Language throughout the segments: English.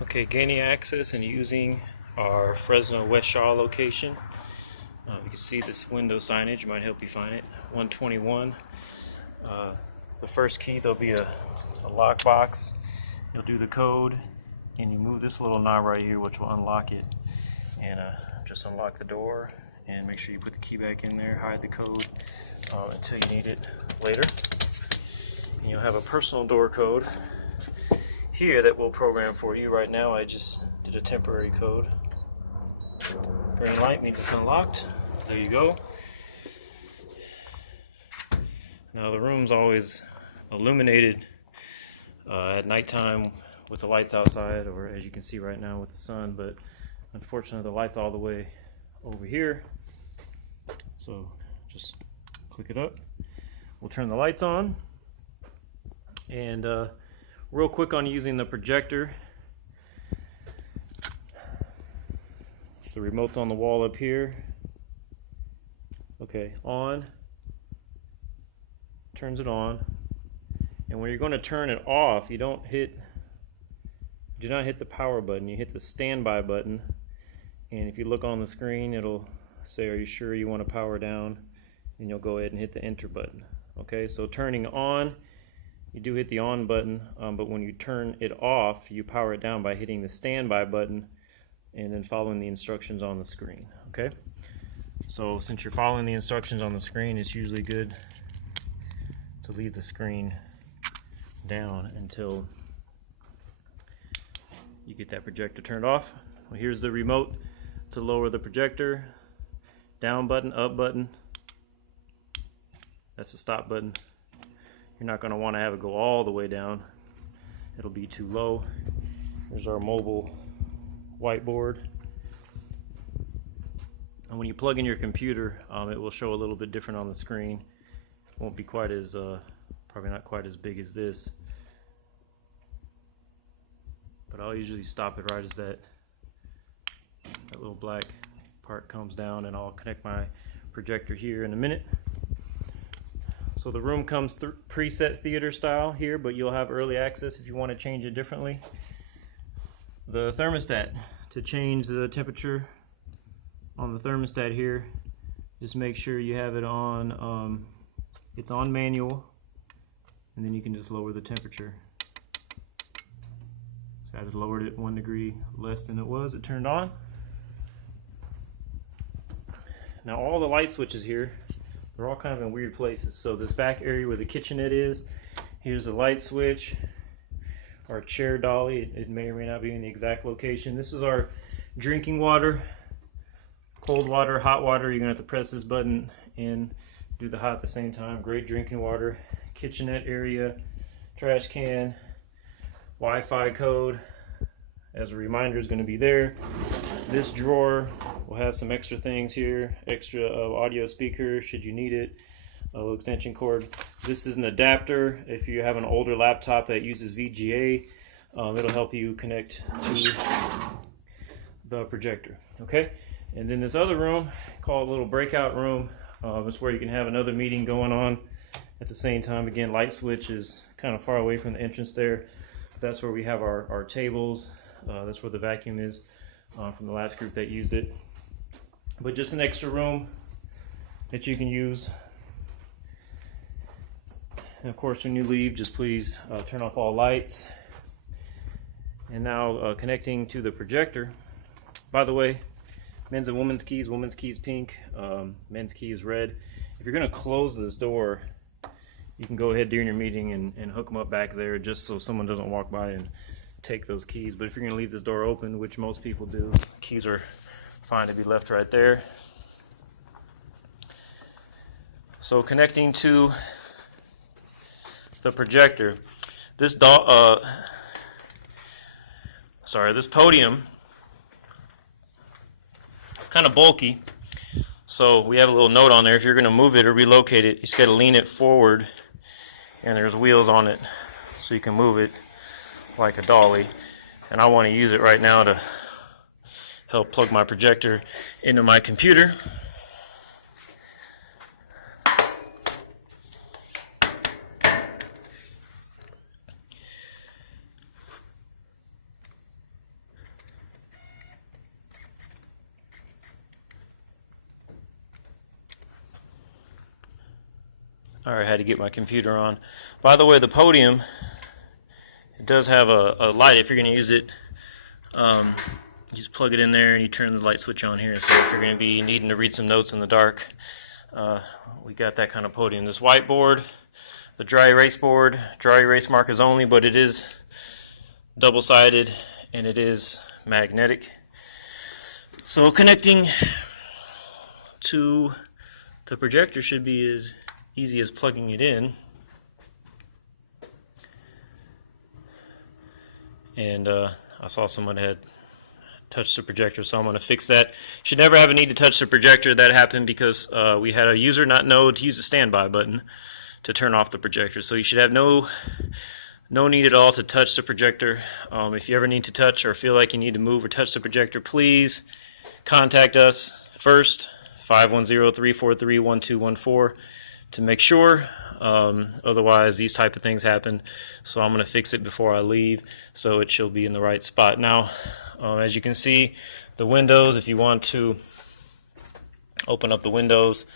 Okay, gaining access and using our Fresno West Shaw location. You can see this window signage, might help you find it. 121. The first key, there'll be a lock box. You'll do the code and you move this little knob right here, which will unlock it. And just unlock the door and make sure you put the key back in there, hide the code until you need it later. And you'll have a personal door code here that we'll program for you. Right now I just did a temporary code. Green light means it's unlocked. There you go. Now the room's always illuminated at nighttime with the lights outside, or as you can see right now with the sun, but unfortunately the light's all the way over here. So just click it up. We'll turn the lights on. And real quick on using the projector. The remote's on the wall up here. Okay, on. Turns it on. And when you're going to turn it off, do not hit the power button. You hit the standby button. And if you look on the screen, it'll say, are you sure you want to power down? And you'll go ahead and hit the enter button. Okay, so turning on, you do hit the on button, but when you turn it off, you power it down by hitting the standby button and then following the instructions on the screen. Okay, so since you're following the instructions on the screen, it's usually good to leave the screen down until you get that projector turned off. Well, here's the remote to lower the projector. Down button, up button. That's the stop button. You're not going to want to have it go all the way down. It'll be too low. Here's our mobile whiteboard. And when you plug in your computer, it will show a little bit different on the screen. Won't be quite as, probably not quite as big as this. But I'll usually stop it right as that little black part comes down, and I'll connect my projector here in a minute. So the room comes through preset theater style here, but you'll have early access if you want to change it differently. The thermostat, to change the temperature on the thermostat here, just make sure you have it on, it's on manual, and then you can just lower the temperature. So I just lowered it 1 degree less than it turned on. Now all the light switches here, they're all kind of in weird places. So this back area where the kitchenette is, here's a light switch, our chair dolly. It may or may not be in the exact location. This is our drinking water, cold water, hot water. You're gonna have to press this button and do the hot at the same time. Great drinking water. Kitchenette area, trash can, Wi-Fi code. As a reminder, is going to be there. This drawer will have some extra things here, extra audio speaker should you need it, a little extension cord. This is an adapter. If you have an older laptop that uses VGA, it'll help you connect to the projector. Okay, and then this other room, call it a little breakout room. It's where you can have another meeting going on at the same time. Again, light switch is kind of far away from the entrance there. That's where we have our tables. That's where the vacuum is from the last group that used it. But just an extra room that you can use. And of course, when you leave, just please turn off all lights. And now connecting to the projector. By the way, men's and women's keys pink, men's key is red. If you're going to close this door, you can go ahead during your meeting and hook them up back there just so someone doesn't walk by and take those keys. But if you're going to leave this door open, which most people do, keys are fine to be left right there. So connecting to the projector, this podium, it's kind of bulky. So we have a little note on there. If you're going to move it or relocate it, you just got to lean it forward, and there's wheels on it so you can move it like a dolly. And I want to use it right now to help plug my projector into my computer. Alright, I had to get my computer on. By the way, the podium, it does have a light if you're going to use it. You just plug it in there and you turn the light switch on here. So if you're going to be needing to read some notes in the dark, we got that kind of podium. This whiteboard, the dry erase board, dry erase markers only, but it is double-sided and it is magnetic. So connecting to the projector should be as easy as plugging it in. And I saw someone had touched the projector, so I'm going to fix that. Should never have a need to touch the projector. That happened because we had a user not know to use the standby button to turn off the projector. So you should have no need at all to touch the projector. If you ever need to touch or feel like you need to move or touch the projector, please contact us first, 510-343-1214, to make sure. Otherwise, these type of things happen. So I'm going to fix it before I leave, so it shall be in the right spot. Now, as you can see, the windows, if you want to open up the windows,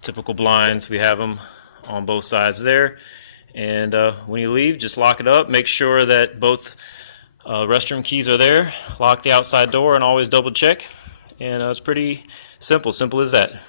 typical blinds, we have them on both sides there. And when you leave, just lock it up. Make sure that both restroom keys are there. Lock the outside door and always double check. And it's pretty simple as that.